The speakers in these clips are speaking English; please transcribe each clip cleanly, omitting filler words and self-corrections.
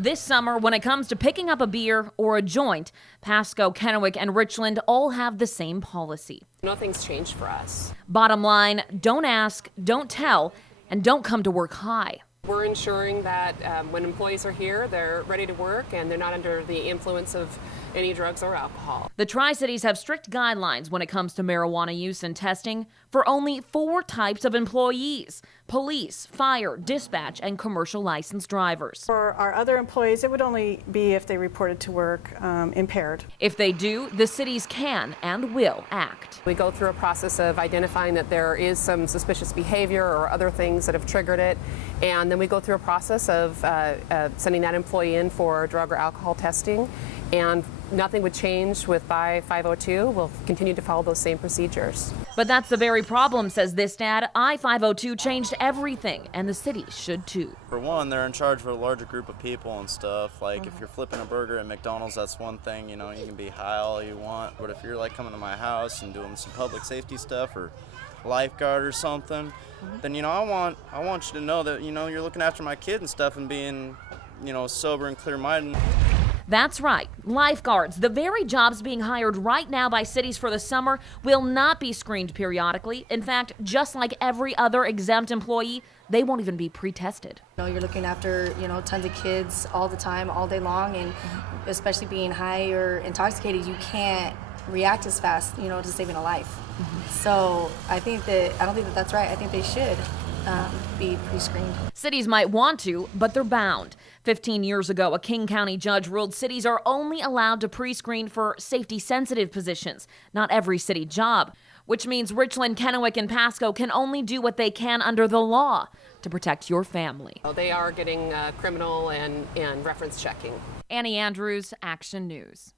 This summer, when it comes to picking up a beer or a joint, Pasco, Kennewick, and Richland all have the same policy. Nothing's changed for us. Bottom line, don't ask, don't tell, and don't come to work high. We're ensuring that when employees are here, they're ready to work and they're not under the influence of any drugs or alcohol. The Tri-Cities have strict guidelines when it comes to marijuana use and testing for only 4 types of employees: police, fire, dispatch, and commercial licensed drivers. For our other employees, it would only be if they reported to work impaired. If they do, the cities can and will act. We go through a process of identifying that there is some suspicious behavior or other things that have triggered it, and then we go through a process of sending that employee in for drug or alcohol testing, and nothing would change with by 502. We'll continue to follow those same procedures. But that's the very problem, says this dad. I-502 changed everything, and the city should too. For one, they're in charge of a larger group of people and stuff. Like if you're flipping a burger at McDonald's, that's one thing, you know, you can be high all you want. But if you're like coming to my house and doing some public safety stuff or lifeguard or something, then, you know, I want you to know that, you know, you're looking after my kid and stuff and being, you know, sober and clear-minded. That's right. Lifeguards, the very jobs being hired right now by cities for the summer, will not be screened periodically. In fact, just like every other exempt employee, they won't even be pre-tested. You know, you're looking after, you know, tons of kids all the time, all day long, and especially being high or intoxicated, you can't react as fast, you know, to saving a life. So I don't think that that's right. I think they should be pre-screened. Cities might want to, but they're bound. 15 years ago, a King County judge ruled cities are only allowed to pre-screen for safety-sensitive positions, not every city job, which means Richland, Kennewick, and Pasco can only do what they can under the law to protect your family. They are getting criminal and reference checking. Annie Andrews, Action News.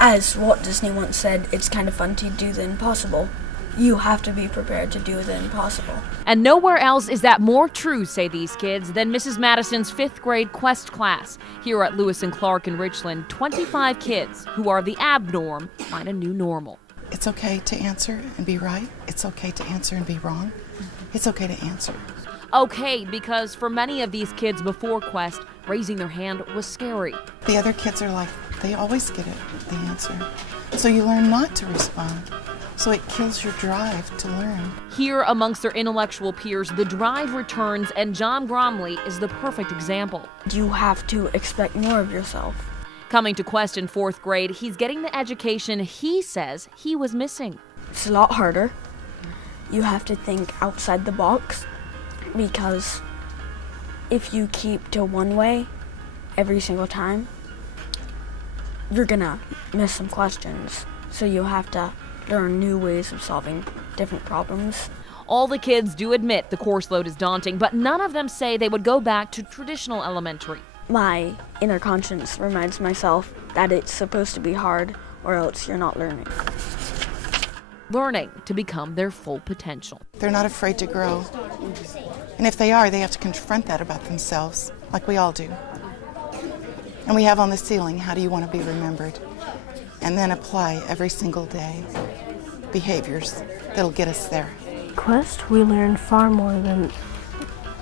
As Walt Disney once said, it's kind of fun to do the impossible. You have to be prepared to do the impossible. And nowhere else is that more true, say these kids, than Mrs. Madison's 5th grade Quest class. Here at Lewis and Clark in Richland, 25 kids who are the abnorm find a new normal. It's okay to answer and be right. It's okay to answer and be wrong. It's okay to answer. Okay, because for many of these kids before Quest, raising their hand was scary. The other kids are like, they always get it, the answer. So you learn not to respond. So it kills your drive to learn. Here amongst their intellectual peers, the drive returns, and John Bromley is the perfect example. You have to expect more of yourself. Coming to Quest in 4th grade, he's getting the education he says he was missing. It's a lot harder. You have to think outside the box, because if you keep to one way every single time, you're gonna miss some questions. So you have to learn new ways of solving different problems. All the kids do admit the course load is daunting, but none of them say they would go back to traditional elementary. My inner conscience reminds myself that it's supposed to be hard, or else you're not learning. Learning to become their full potential. They're not afraid to grow. And if they are, they have to confront that about themselves, like we all do. And we have on the ceiling, how do you want to be remembered? And then apply every single day behaviors that'll get us there. Quest, we learn far more than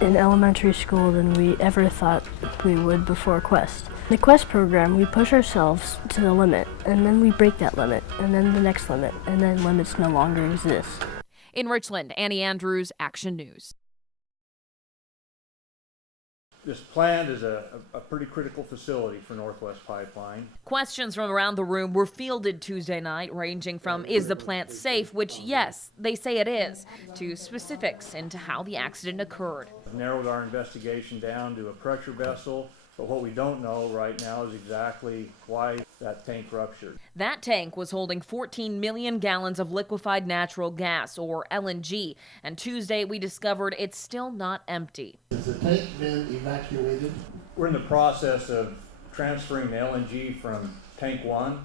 in elementary school than we ever thought we would before Quest. In the Quest program, we push ourselves to the limit, and then we break that limit, and then the next limit, and then limits no longer exist. In Richland, Annie Andrews, Action News. This plant is a pretty critical facility for Northwest Pipeline. Questions from around the room were fielded Tuesday night, ranging from is the plant safe, which yes, they say it is, to specifics into how the accident occurred. We've narrowed our investigation down to a pressure vessel, but what we don't know right now is exactly why that tank ruptured. That tank was holding 14 million gallons of liquefied natural gas, or LNG, and Tuesday we discovered it's still not empty. Has the tank been evacuated? We're in the process of transferring the LNG from tank 1,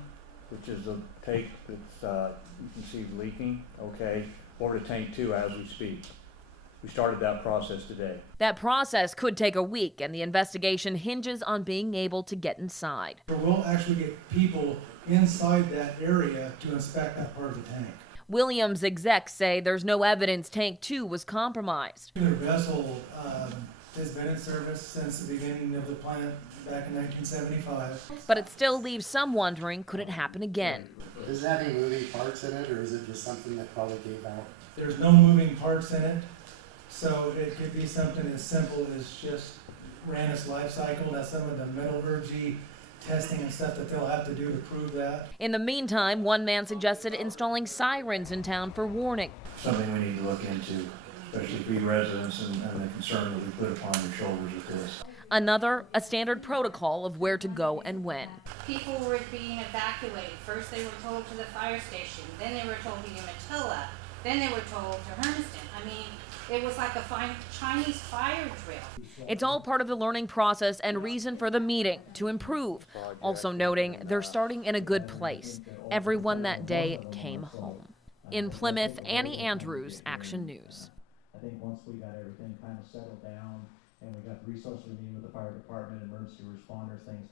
which is a tank that's you can see leaking, okay, over to tank 2 as we speak. We started that process today. That process could take a week, and the investigation hinges on being able to get inside. We'll actually get people inside that area to inspect that part of the tank. Williams execs say there's no evidence Tank 2 was compromised. The vessel has been in service since the beginning of the plant back in 1975. But it still leaves some wondering, could it happen again? Does it have any moving parts in it, or is it just something that probably gave out? There's no moving parts in it, so it could be something as simple as just ran its life cycle. That's some of the metallurgy testing and stuff that they'll have to do to prove that. In the meantime, one man suggested installing sirens in town for warning. Something we need to look into, especially for you residents and the concern that we put upon your shoulders with this. Another, a standard protocol of where to go and when. People were being evacuated. First they were told to the fire station, then they were told to Umatilla, then they were told to Hermiston. I mean, it was like a Chinese fire drill. It's all part of the learning process and reason for the meeting, to improve. Also noting they're starting in a good place. Everyone that day came home. In Plymouth, Annie Andrews, Action News. I think once we got everything kind of settled down and we got the resources we need with the fire department, emergency responders, things started